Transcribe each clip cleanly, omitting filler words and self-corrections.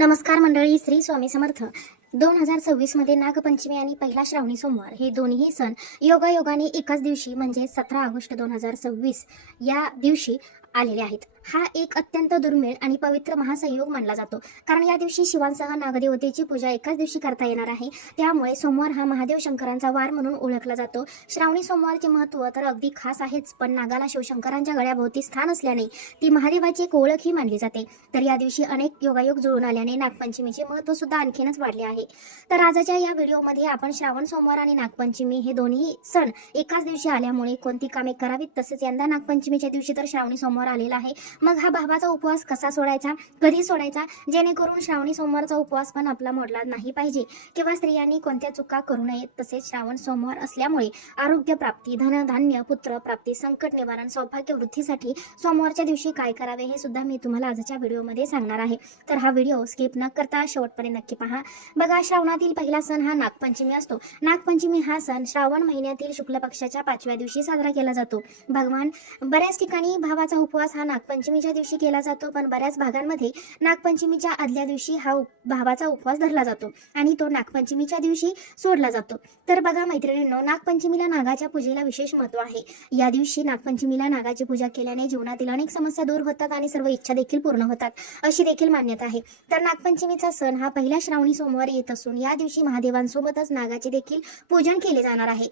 नमस्कार मंडळी, श्री स्वामी समर्थ. 2026 मध्ये नागपंचमी आणि पहिला श्रावणी सोमवार हे दोन्ही सण योगायोगाने एकाच दिवशी म्हणजे 17 ऑगस्ट 2026 या दिवशी आलेले आहेत. हा एक अत्यंत दुर्मिळ आणि पवित्र महासंयोग मानला जातो, कारण या दिवशी शिवांसह नागदेवतेची पूजा एकाच दिवशी करता येणार आहे. त्यामुळे सोमवार हा महादेव शंकरांचा वार म्हणून ओळखला जातो. श्रावणी सोमवारचे महत्त्व तर अगदी खास आहेच, पण नागाला शिवशंकरांच्या गळ्याभोवती स्थान असल्याने ती महादेवाची एक ओळखही मानली जाते. तर या दिवशी अनेक योगायोग जुळून आल्याने नागपंचमीचे महत्त्व सुद्धा आणखीनच वाढले आहे. तर आजच्या या व्हिडिओमध्ये आपण श्रावण सोमवार आणि नागपंचमी हे दोन्ही सण एकाच दिवशी आल्यामुळे कोणती कामे करावीत, तसेच यंदा नागपंचमीच्या दिवशी तर श्रावणी सोमवार आलेला आहे. मग हा भावाचा उपवास कसा सोडायचा, कधी सोडायचा, जेणेकरून श्रावणी सोमवारचा उपवास पण आपला मोडला नाही पाहिजे, किंवा स्त्रियांनी कोणत्या चुका करू नयेत. तसेच श्रावण सोमवार असल्यामुळे आरोग्य प्राप्ती, धनधान्य, पुत्र प्राप्ती, संकट निवारण, सौभाग्य वृद्धीसाठी सोमवारच्या दिवशी काय करावे हे सुद्धा मी तुम्हाला आजच्या व्हिडिओमध्ये सांगणार आहे. तर हा व्हिडिओ स्किप न करता शेवटपर्यंत नक्की पहा. बघा, श्रावणातील पहिला सण हा नागपंचमी असतो. नागपंचमी हा सण श्रावण महिन्यातील शुक्ल पक्षाच्या 5व्या दिवशी साजरा केला जातो. भगवान बऱ्याच ठिकाणी भावाचा उपवास हा नागपंचमीच्या दिवशी केला जातो, पण बऱ्याच भागांमध्ये नागपंचमीच्या आदल्या दिवशी हा भावाचा उपवास धरला जातो आणि तो नागपंचमीच्या दिवशी सोडला जातो. तर बघा मैत्रिणींनो, नागपंचमीला नागाच्या पूजेला विशेष महत्त्व आहे. या दिवशी नागपंचमीला नागाची पूजा केल्याने जीवनातील अनेक समस्या दूर होतात आणि सर्व इच्छा देखील पूर्ण होतात, अशी देखील मान्यता आहे. तर नागपंचमीचा सण हा पहिल्या श्रावणी सोमवार येत असून या दिवशी महादेवांसोबतच नागाचे देखील पूजन केले जाणार आहे.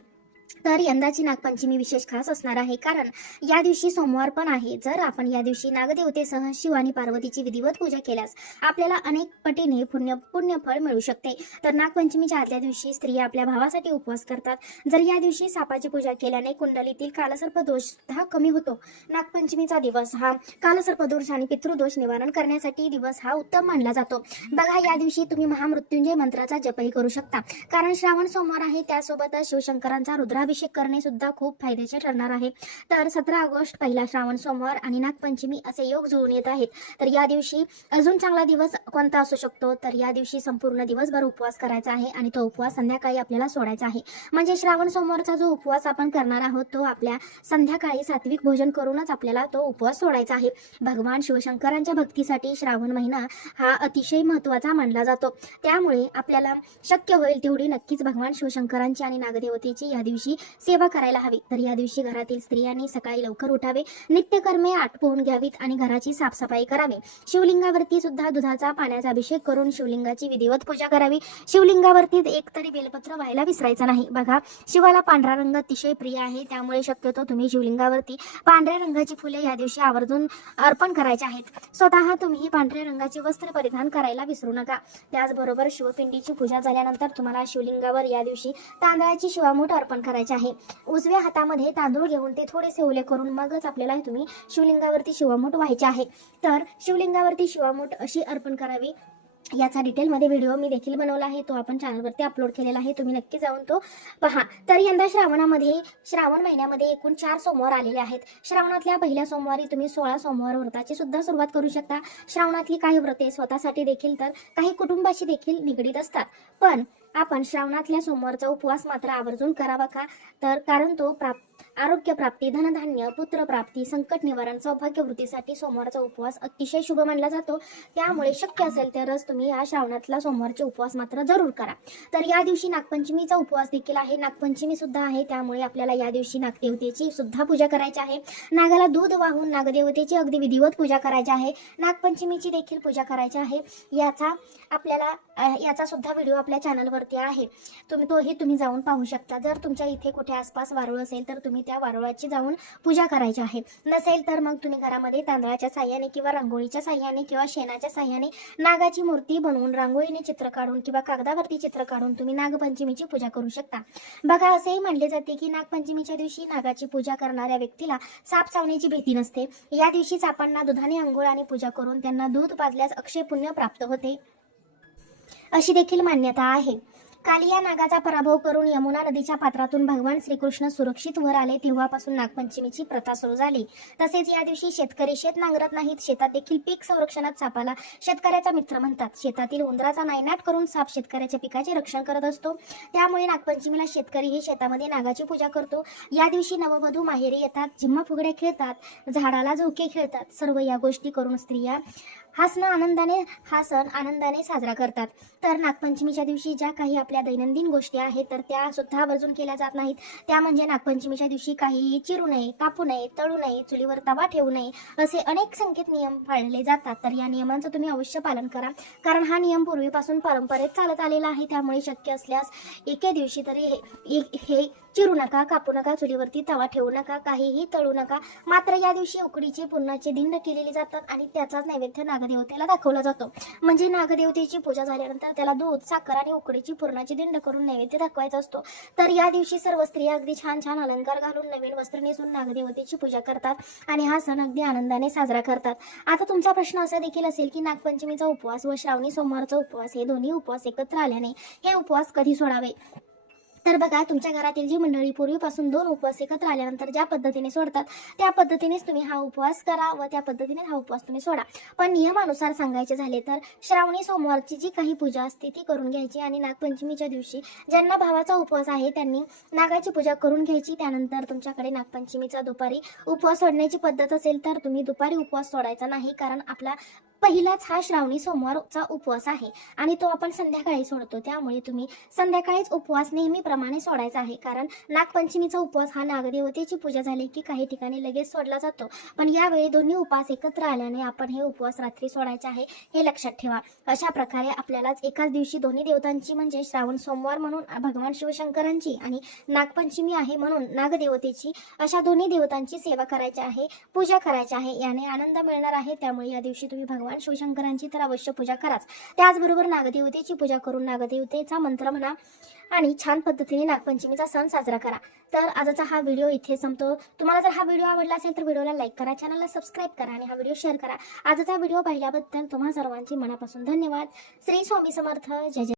तर यंदाची नागपंचमी विशेष खास असणार आहे, कारण या दिवशी सोमवार पण आहे. जर आपण या दिवशी नागदेवतेसह शिव आणि पार्वतीची विधिवत पूजा केल्यास आपल्याला अनेक पटीने पुण्यफळ मिळू शकते. तर नागपंचमीच्या आदल्या दिवशी स्त्रिया आपल्या भावासाठी उपवास करतात. जर या दिवशी सापाची पूजा केल्याने कुंडलीतील कालसर्पदोष सुद्धा कमी होतो. नागपंचमीचा दिवस हा कालसर्पदोष आणि पितृदोष निवारण करण्यासाठी दिवस हा उत्तम मानला जातो. बघा, या दिवशी तुम्ही महामृत्युंजय मंत्राचा जपही करू शकता, कारण श्रावण सोमवार आहे. त्यासोबतच शिवशंकरांचा रुद्राभिषेक करणे सुद्धा खूप फायद्याचे ठरणार आहे. तर 17 ऑगस्ट पहिला श्रावण सोमवार आणि नागपंचमी असे योग जुळून येत आहेत. तर या दिवशी अजून चांगला दिवस कोणता असू शकतो, तर या दिवशी संपूर्ण दिवसभर उपवास करायचा आहे आणि तो उपवास संध्याकाळी आपल्याला सोडायचा आहे. म्हणजे श्रावण सोमवारचा जो उपवास आपण करणार आहोत तो आपल्या संध्याकाळी सात्विक भोजन करूनच आपल्याला तो उपवास सोडायचा आहे. भगवान शिवशंकरांच्या भक्तीसाठी श्रावण महिना हा अतिशय महत्त्वाचा मानला जातो. त्यामुळे आपल्याला शक्य होईल तेवढी नक्कीच भगवान शिवशंकरांची आणि नागदेवतेची या दिवशी सेवा करायला हवी. तर या दिवशी घरातील स्त्रियांनी सकाळी लवकर उठावे, नित्यकर्मे आटोपून घ्यावीत आणि घराची साफसफाई करावी. शिवलिंगावरती सुद्धा दुधाचा पाण्याचा अभिषेक करून शिवलिंगाची विधिवत पूजा करावी. शिवलिंगावरती एक तरी बेलपत्र व्हायला विसरायचं नाही. बघा, शिवाला पांढरा रंग अतिशय प्रिय आहे, त्यामुळे शक्यतो तुम्ही शिवलिंगावरती पांढऱ्या रंगाची फुले या दिवशी आवर्जून अर्पण करायचे आहेत. स्वतः तुम्ही पांढऱ्या रंगाचे वस्त्र परिधान करायला विसरू नका. त्याचबरोबर शिवपिंडीची पूजा झाल्यानंतर तुम्हाला शिवलिंगावर या दिवशी तांदळाची शिवामूठ अर्पण करायचे आहे. उजव्या हातामध्ये तांदूळ घेऊन ते थोडेसे ओले करून मगच आपल्याला तुम्ही शिवलिंगावरती शिवामूठ व्हायचे आहे. तर शिवलिंगावरती शिवामूठ अशी अर्पण करावी. याचा डिटेलमध्ये व्हिडिओ मी देखील बनवला आहे, तो आपण चॅनलवरती अपलोड केलेला आहे, तुम्ही नक्की जाऊन तो पहा. तर यंदा श्रावण महिन्यामध्ये एकूण 4 सोमवार आलेले आहेत. श्रावणातल्या पहिल्या सोमवारी तुम्ही 16 सोमवार व्रताची सुद्धा सुरुवात करू शकता. श्रावणातली काही व्रते स्वतःसाठी देखील तर काही कुटुंबाशी देखील निगडीत असतात, पण आपण श्रावणातल्या सोमवारचा उपवास मात्र आवर्जून करावा का, तर कारण तो आरोग्य प्राप्ती, धनधान्य, पुत्र प्राप्ती, संकट निवारण, सौभाग्य वृद्धीसाठी सोमवारचा उपवास अतिशय शुभ मानला जातो. त्यामुळे शक्य असेल तरच तुम्ही या श्रावणातला सोमवारचे उपवास मात्र जरूर करा. तर या दिवशी नागपंचमीचा उपवास देखील आहे, नागपंचमी सुद्धा आहे, त्यामुळे आपल्याला या दिवशी नागदेवतेची सुद्धा पूजा करायची आहे. नागाला दूध वाहून नागदेवतेची अगदी विधिवत पूजा करायची आहे. नागपंचमीची देखील पूजा करायची आहे. याचा सुद्धा व्हिडिओ आपल्या चॅनलवरती आहे, तुम्ही जाऊन पाहू शकता. जर तुमच्या इथे कुठे आसपास वारुळ असेल तर तुम्ही त्या वारुळाची जाऊन पूजा करायची आहे. नसेल तर मग तुम्ही घरामध्ये तांदळाच्या साह्याने किंवा रांगोळीच्या साह्याने किंवा शेणाच्या साह्याने नागाची मूर्ती बनवून रांगोळीने चित्र काढून किंवा कागदावरती चित्र काढून तुम्ही नागपंचमीची पूजा करू शकता. बघा, असेही म्हणले जाते की नागपंचमीच्या दिवशी नागाची पूजा करणाऱ्या व्यक्तीला साप चावण्याची भीती नसते. या दिवशी सापांना दुधाने अंघोळ आणि पूजा करून त्यांना दूध पाजल्यास अक्षय पुण्य प्राप्त होते, अशी देखील मान्यता आहे. कालिया नागाचा पराभव करून यमुना नदीच्या पात्रातून भगवान श्रीकृष्ण सुरक्षित वर आले, तेव्हापासून नागपंचमीची प्रथा सुरू झाली. तसेच या दिवशी शेतकरी शेत नांगरत नाहीत, शेतात देखील पीक संरक्षणात सापाला शेतकऱ्याचा मित्र म्हणतात. शेतातील उंदराचा नायनाट करून साप शेतकऱ्याच्या पिकाचे रक्षण करत असतो. त्यामुळे नागपंचमीला शेतकरी हे शेतामध्ये नागाची पूजा करतो. या दिवशी नववधू माहेरी येतात, झिम्मा फुगड्या खेळतात, झाडाला झोके खेळतात. सर्व या गोष्टी करून स्त्रिया हसणं आनंदाने हा सण आनंदाने साजरा करतात. तर नागपंचमीच्या दिवशी ज्या काही आपल्या दैनंदिन गोष्टी आहेत तर त्या सुद्धा आवर्जून केल्या जात नाहीत. त्या म्हणजे नागपंचमीच्या दिवशी काही चिरू नये, कापू नये, तळू नये, चुलीवर तवा ठेवू नये, असे अनेक संकेत नियम पाळले जातात. तर या नियमांचं तुम्ही अवश्य पालन करा, कारण हा नियम पूर्वीपासून परंपरेत चालत आलेला आहे. त्यामुळे शक्य असल्यास एके दिवशी तरी हे चिरू नका, कापू नका, चुलीवरती तवा ठेवू नका, काहीही तळू नका. मात्र या दिवशी उकडीचे पुरणाचे दिंड केलेले जातात आणि त्याचाच नैवेद्य नागदेवतेला दाखवला जातो. म्हणजे नागदेवतेची पूजा झाल्यानंतर त्याला दूध, साखर आणि उकडीची पुरणाची दिंड करून नैवेद्य दाखवायचा असतो. तर या दिवशी सर्व स्त्रिया अगदी छान छान अलंकार घालून नवीन वस्त्र नेसून नागदेवतेची पूजा करतात आणि हा सण अगदी आनंदाने साजरा करतात. आता तुमचा प्रश्न असा देखील असेल की नागपंचमीचा उपवास व श्रावणी सोमवारचा उपवास हे दोन्ही उपवास एकत्र आल्याने हे उपवास कधी सोडावे. तर बघा, तुमच्या घरातील जी मंडळी पूर्वीपासून 2 उपवास एकत्र आल्यानंतर ज्या पद्धतीने सोडतात त्या पद्धतीनेच तुम्ही हा उपवास करा व त्या पद्धतीने हा उपवास तुम्ही सोडा. पण नियमानुसार सांगायचे झाले तर श्रावणी सोमवारची जी काही पूजा असते ती करून घ्यायची आणि नागपंचमीच्या दिवशी ज्यांना भावाचा उपवास आहे त्यांनी नागाची पूजा करून घ्यायची. त्यानंतर तुमच्याकडे नागपंचमीचा दुपारी उपवास सोडण्याची पद्धत असेल तर तुम्ही दुपारी उपवास सोडायचा नाही, कारण आपला पहिलाच हा श्रावणी सोमवारचा उपवास आहे आणि तो आपण संध्याकाळी सोडतो. त्यामुळे तुम्ही संध्याकाळीच उपवास नेहमीप्रमाणे सोडायचा आहे, कारण नागपंचमीचा उपवास हा नागदेवतेची पूजा झाली की काही ठिकाणी लगेच सोडला जातो. पण यावेळी दोन्ही उपवास एकत्र आल्याने आपण हे उपवास रात्री सोडायचे आहे, हे लक्षात ठेवा. अशा प्रकारे आपल्यालाच एकाच दिवशी दोन्ही देवतांची म्हणजे श्रावण सोमवार म्हणून भगवान शिवशंकरांची आणि नागपंचमी आहे म्हणून नागदेवतेची, अशा दोन्ही देवतांची सेवा करायची आहे, पूजा करायची आहे. याने आनंद मिळणार आहे. त्यामुळे या दिवशी तुम्ही भगवान शिवशंकरांची तर अवश्य पूजा कराच. त्याचबरोबर नागदेवतेची पूजा करून नागदेवतेचा मंत्र म्हणा आणि छान पद्धतीने नागपंचमीचा सण साजरा करा. तर आजचा हा व्हिडिओ इथे संपतो. तुम्हाला जर हा व्हिडिओ आवडला असेल तर व्हिडिओला लाईक करा, चॅनलला सबस्क्राईब करा आणि हा व्हिडिओ शेअर करा. आजचा व्हिडिओ पाहिल्याबद्दल तुम्हा सर्वांची मनापासून धन्यवाद. श्री स्वामी समर्थ. जय जय.